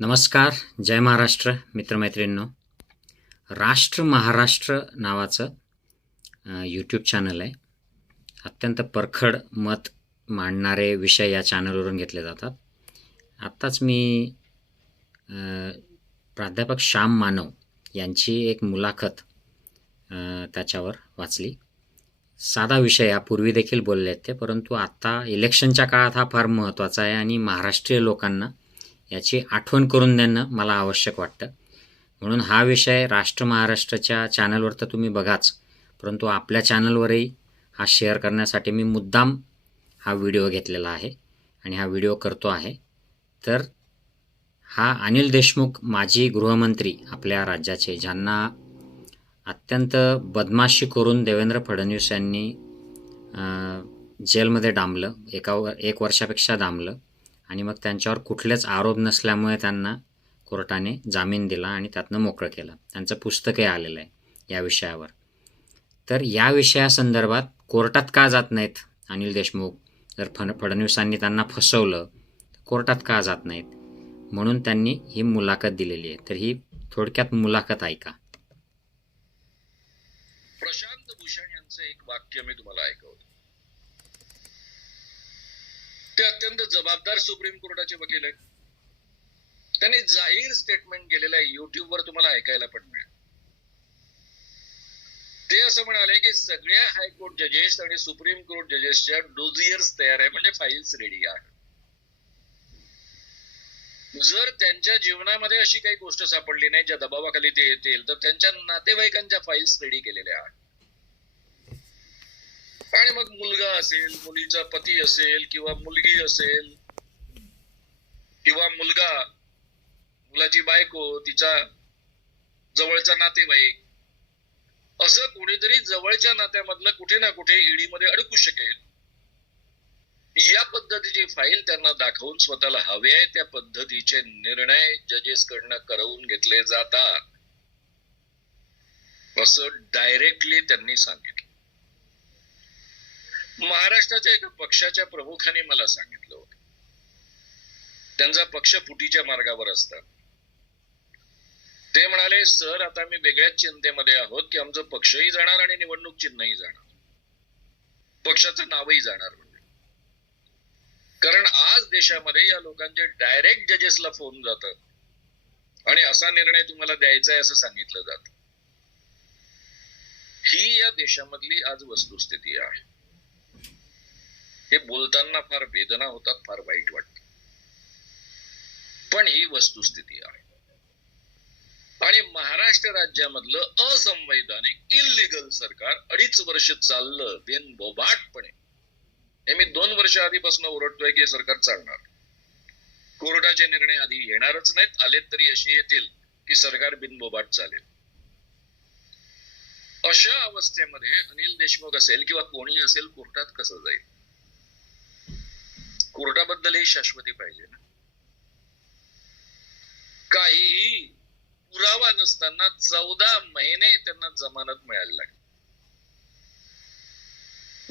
नमस्कार जय महाराष्ट्र मित्रमैत्रिणींनो. राष्ट्र महाराष्ट्र नावाचं यूट्यूब चॅनल आहे. अत्यंत परखड मत मांडणारे विषय या चॅनलवरून घेतले जातात. आत्ताच मी प्राध्यापक श्याम मानव यांची एक मुलाखत त्याच्यावर वाचली. साधा विषय यापूर्वी देखील बोलले आहेत ते परंतु आत्ता इलेक्शनच्या काळात हा फार महत्त्वाचा आहे आणि महाराष्ट्रीय लोकांना याची आठवण करून देणं मला आवश्यक वाटतं. म्हणून हा विषय राष्ट्र महाराष्ट्राच्या चॅनलवर तर तुम्ही बघाच. परंतु आपल्या चॅनलवरही हा शेअर करण्यासाठी मी मुद्दाम हा व्हिडिओ घेतलेला आहे आणि हा व्हिडिओ करतो आहे. तर हा अनिल देशमुख माजी गृहमंत्री आपल्या राज्याचे ज्यांना अत्यंत बदमाशी करून देवेंद्र फडणवीस यांनी जेलमध्ये डांबलं एका व एक वर्षापेक्षा डांबलं. आणि मग त्यांच्यावर कुठलेच आरोप नसल्यामुळे त्यांना कोर्टाने जामीन दिला आणि त्यातनं मोकळं केलं. त्यांचं पुस्तकही आलेलं आहे या विषयावर. तर या विषयासंदर्भात कोर्टात का जात नाहीत अनिल देशमुख? जर फड फडणवीसांनी त्यांना फसवलं कोर्टात का जात नाहीत? म्हणून त्यांनी ही मुलाखत दिलेली आहे. तर ही थोडक्यात मुलाखत ऐका प्रशांत भूषण यांचं एक वाक्य मी तुम्हाला ऐकवतो. ते अत्यंत जबाबदार सुप्रीम कोर्टाचे वकील आहेत. त्यांनी जाहीर स्टेटमेंट केलेलं आहे युट्यूबवर तुम्हाला ऐकायला पण मिळेल. ते असं म्हणाले की सगळ्या हायकोर्ट जजेस आणि सुप्रीम कोर्ट जजेसच्या डोजियर्स तयार आहे म्हणजे फाईल्स रेडी आहे जर त्यांच्या जीवनामध्ये अशी काही गोष्ट सापडली नाही ज्या दबावाखाली ते येतील तर त्यांच्या नातेवाईकांच्या फाईल्स रेडी केलेल्या आहेत. आणि मग मुलगा असेल मुलीचा पती असेल किंवा मुलगी असेल किंवा मुलगा मुलाची बायको तिचा जवळचा नातेवाईक असं कोणीतरी जवळच्या नात्यामधलं कुठे ना कुठे ईडीमध्ये अडकू शकेल. या पद्धतीची फाईल त्यांना दाखवून स्वतःला हवे आहे त्या पद्धतीचे निर्णय जजेस कडनं करवून घेतले जातात. असं डायरेक्टली त्यांनी सांगितलं. महाराष्ट्राच्या एका पक्षाच्या प्रमुखाने मला सांगितलं होतं. त्यांचा पक्ष फुटीच्या मार्गावर असतात. ते म्हणाले सर आता मी वेगळ्याच चिंतेमध्ये आहोत की आमचं पक्षही जाणार आणि निवडणूक चिन्हही जाणार. पक्षाचं नावही जाणार म्हणजे कारण आज देशामध्ये या लोकांचे डायरेक्ट जजेसला फोन जातात. आणि असा निर्णय तुम्हाला द्यायचा आहे असं सांगितलं जात. ही या देशामधली आज वस्तुस्थिती आहे. हे बोलताना फार वेदना होतात फार वाईट वाटत. पण ही वस्तुस्थिती आहे. आणि महाराष्ट्र राज्यामधलं असंवैधानिक इलिगल सरकार अडीच वर्ष चाललं बिन बोबाटपणे हे मी दोन वर्ष आधीपासून ओरडतोय की हे सरकार चालणार. कोर्टाचे निर्णय आधी येणारच नाहीत आलेत तरी अशी येतील की सरकार बिनबोबाट चालेल. अशा अवस्थेमध्ये अनिल देशमुख असेल किंवा कोणी असेल कोर्टात कसं जाईल? कोर्टाबद्दलही शाश्वती पाहिजे ना. काहीही पुरावा नसताना चौदा महिने त्यांना जमानत मिळायला लागली.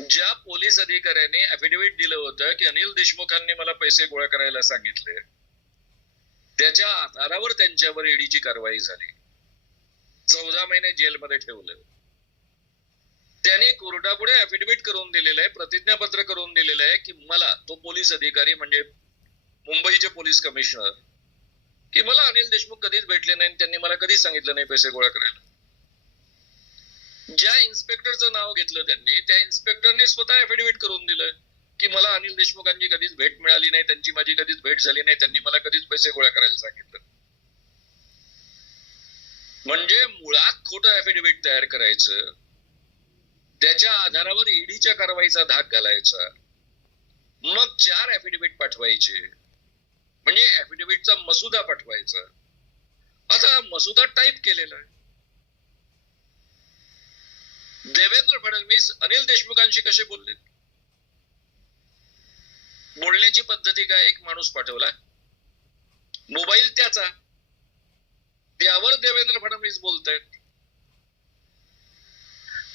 ज्या पोलीस अधिकाऱ्याने अफिडेव्हिट दिलं होतं की अनिल देशमुखांनी मला पैसे गोळा करायला सांगितले त्याच्या आधारावर त्यांच्यावर ईडीची कारवाई झाली. चौदा महिने जेलमध्ये ठेवलं. त्याने कोर्टापुढे अफिडेव्हिट करून दिलेलं आहे प्रतिज्ञापत्र करून दिलेलं आहे की मला तो पोलीस अधिकारी म्हणजे मुंबईचे पोलीस कमिशनर की मला अनिल देशमुख कधीच भेटले नाही त्यांनी मला कधीच सांगितलं नाही पैसे गोळा करायला. ज्या इन्स्पेक्टरचं नाव घेतलं त्यांनी त्या इन्स्पेक्टरने स्वतः अफिडेव्हिट करून दिलं की मला अनिल देशमुखांची कधीच भेट मिळाली नाही त्यांची माझी कधीच भेट झाली नाही त्यांनी मला कधीच पैसे गोळा करायला सांगितलं. म्हणजे मुळात खोटं अफिडेव्हिट तयार करायचं त्याच्या आधारावर ईडीच्या कारवाईचा धाक घालायचा. मग चार ऍफिडेव्हिट पाठवायचे. म्हणजे ऍफिडेव्हिटचा मसुदा पाठवायचा. आता मसुदा टाईप केलेला आहे. देवेंद्र फडणवीस अनिल देशमुखांशी कसे बोलले? बोलण्याची पद्धती काय एक माणूस पाठवला? मोबाईल त्याचा. त्यावर देवेंद्र फडणवीस बोलतायत.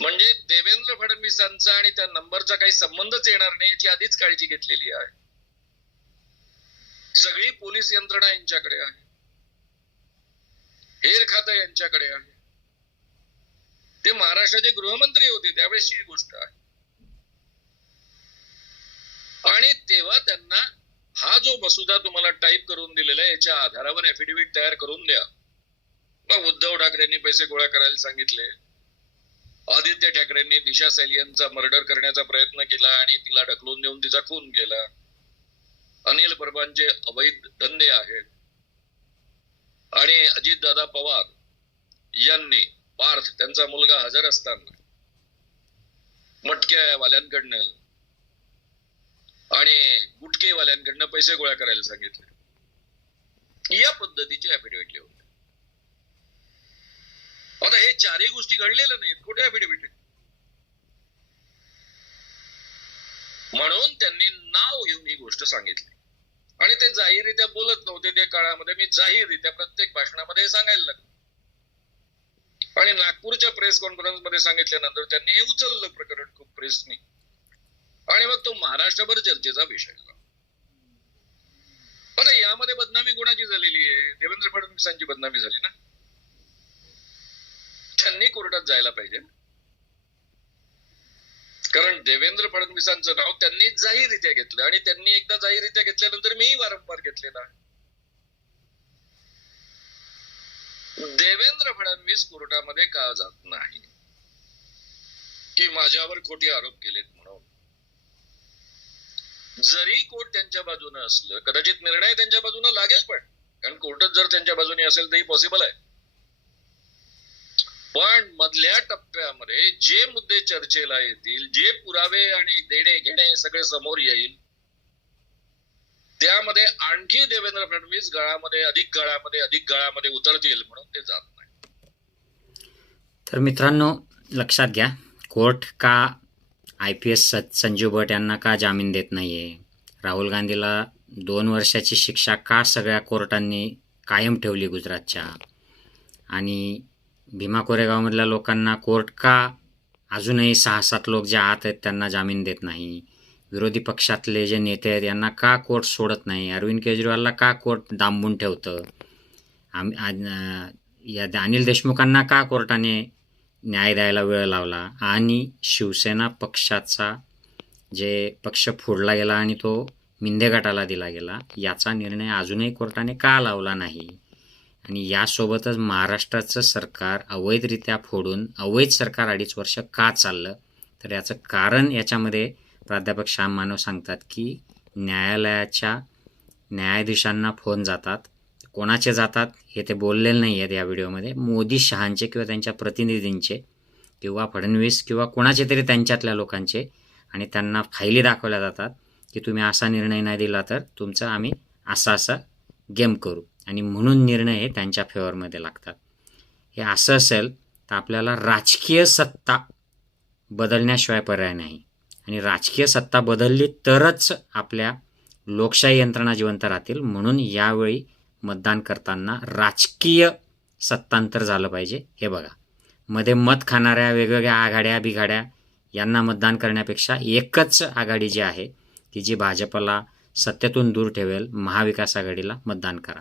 म्हणजे देवेंद्र फडणवीसांचा आणि त्या नंबरचा काही संबंधच येणार नाही याची आधीच काळजी घेतलेली आहे. सगळी पोलीस यंत्रणा यांच्याकडे आहे. हेर खातं यांच्याकडे आहे. ते महाराष्ट्राचे गृहमंत्री होते त्यावेळेसची ही गोष्ट आहे. आणि तेव्हा त्यांना हा जो मसुदा तुम्हाला टाईप करून दिलेला आहे याच्या आधारावर ऍफिडेव्हिट तयार करून द्या. मग उद्धव ठाकरेंनी पैसे गोळा करायला सांगितले. आदित्य ठाकरेंनी दिशा सैलियनचा मर्डर करण्याचा प्रयत्न केला आणि तिला ढकलून देऊन तिचा खून केला. अनिल परबांचे अवैध धंदे आहेत. आणि अजितदादा पवार यांनी पार्थ त्यांचा मुलगा हजर असताना मटक्यावाल्यांकडनं आणि गुटकेवाल्यांकडनं पैसे गोळा करायला सांगितले. या पद्धतीचे ऍफिडेव्हिट लिहून चारही गोष्टी घडलेल्या नाहीत. कुठे ऍफिडेव्हिट म्हणून त्यांनी नाव घेऊन ही गोष्ट सांगितली. आणि ते जाहीररित्या बोलत नव्हते त्या काळामध्ये. मी जाहीररित्या प्रत्येक भाषणामध्ये सांगायला लागलो. आणि नागपूरच्या प्रेस कॉन्फरन्समध्ये सांगितल्यानंतर त्यांनी हे उचललं प्रकरण खूप प्रेसनी आणि मग तो महाराष्ट्रभर चर्चेचा विषय झाला. आता यामध्ये बदनामी कोणाची झालेली आहे? देवेंद्र फडणवीसांची बदनामी झाली ना? कोर्टात जायला पाहिजे. कारण देवेंद्र फडणवीसांचं नाव त्यांनी जाहीररित्या घेतलं आणि त्यांनी एकदा जाहीररित्या घेतल्यानंतर मीही वारंवार घेतलेला आहे. देवेंद्र फडणवीस कोर्टामध्ये का जात नाही? की माझ्यावर खोटे आरोप केलेत म्हणून? जरी कोर्ट त्यांच्या बाजूने असलं कदाचित निर्णय त्यांच्या बाजूने लागेल पण. कारण कोर्टच जर त्यांच्या बाजूने असेल तरी पॉसिबल आहे. पण मधल्या टप्प्यामध्ये जे मुद्दे चर्चेला येतील जे पुरावे आणि देणे घेणे सगळे समोर येईल त्यामध्ये आणखी देवेंद्र फडणवीस गळामध्ये अधिक गळामध्ये अधिक गळामध्ये उतरतील म्हणून ते जात नाही. तर मित्रांनो लक्षात घ्या कोर्ट का I P S Sanjiv Bhatt यांना का जामीन देत नाही आहे राहुल गांधीला दोन वर्षाची शिक्षा का सगळ्या कोर्टांनी कायम ठेवली गुजरातच्या? आणि भीमा कोरेगावमधल्या लोकांना कोर्ट का? अजूनही सहा सात लोक जे आत आहेत त्यांना जामीन देत नाही. विरोधी पक्षातले जे नेते आहेत यांना का कोर्ट सोडत नाही? अरविंद केजरीवालला का कोर्ट दांबून ठेवतं? आम या अनिल देशमुखांना का कोर्टाने न्याय द्यायला वेळ लावला? आणि शिवसेना पक्षाचा जे पक्ष फोडला गेला आणि तो मिंदे गटाला दिला गेला याचा निर्णय अजूनही कोर्टाने का लावला नाही? आणि यासोबतच महाराष्ट्राचं सरकार अवैधरित्या फोडून अवैध सरकार अडीच वर्ष का चाललं? तर याचं कारण याच्यामध्ये प्राध्यापक श्याम मानव सांगतात की न्यायालयाच्या न्यायाधीशांना फोन जातात. कोणाचे जातात हे ते बोललेले नाही आहेत या व्हिडिओमध्ये. मोदी शहांचे किंवा त्यांच्या प्रतिनिधींचे किंवा फडणवीस किंवा कोणाचे तरी त्यांच्यातल्या लोकांचे आणि त्यांना फायली दाखवल्या जातात की तुम्ही असा निर्णय नाही दिला तर तुमचं आम्ही असा असा गेम करू. आणि म्हणून निर्णय हे त्यांच्या फेवरमध्ये लागतात. हे असं असेल तर आपल्याला राजकीय सत्ता बदलण्याशिवाय पर्याय नाही. आणि राजकीय सत्ता बदलली तरच आपल्या लोकशाही यंत्रणा जिवंत राहतील. म्हणून यावेळी मतदान करताना राजकीय सत्तांतर झालं पाहिजे. हे बघा. मध्ये मत खाणाऱ्या वेगवेगळ्या आघाड्या बिघाड्या यांना मतदान करण्यापेक्षा एकच आघाडी जी आहे की जी भाजपला सत्तेतून दूर ठेवेल महाविकास आघाडीला मतदान करा.